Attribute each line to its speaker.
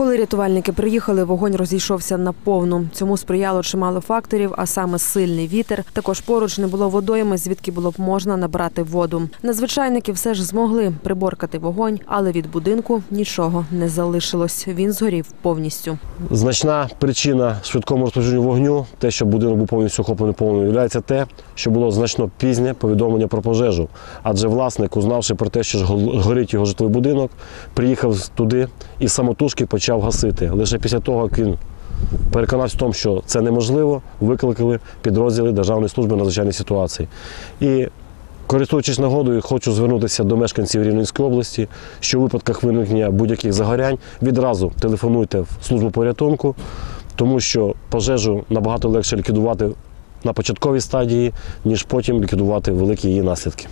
Speaker 1: Коли рятувальники приїхали, вогонь розійшовся наповну. Цьому сприяло чимало факторів, а саме сильний вітер. Також поруч не було водойми, звідки було б можна набрати воду. Надзвичайники все ж змогли приборкати вогонь, але від будинку нічого не залишилось. Він згорів повністю.
Speaker 2: Значна причина швидкому розповсюдженню вогню, те, що будинок був повністю охоплений повністю, є те, що було значно пізнє повідомлення про пожежу. Адже власник, узнавши про те, що горить його житловий будинок, приїхав туди і самотужки почав гасити. Лише після того, як він переконався в тому, що це неможливо, викликали підрозділи Державної служби надзвичайних ситуацій. І Користуючись нагодою, хочу звернутися до мешканців Рівненської області, що у випадках виникнення будь-яких загорянь відразу телефонуйте в службу порятунку, тому що пожежу набагато легше ліквідувати на початковій стадії, ніж потім ліквідувати великі її наслідки.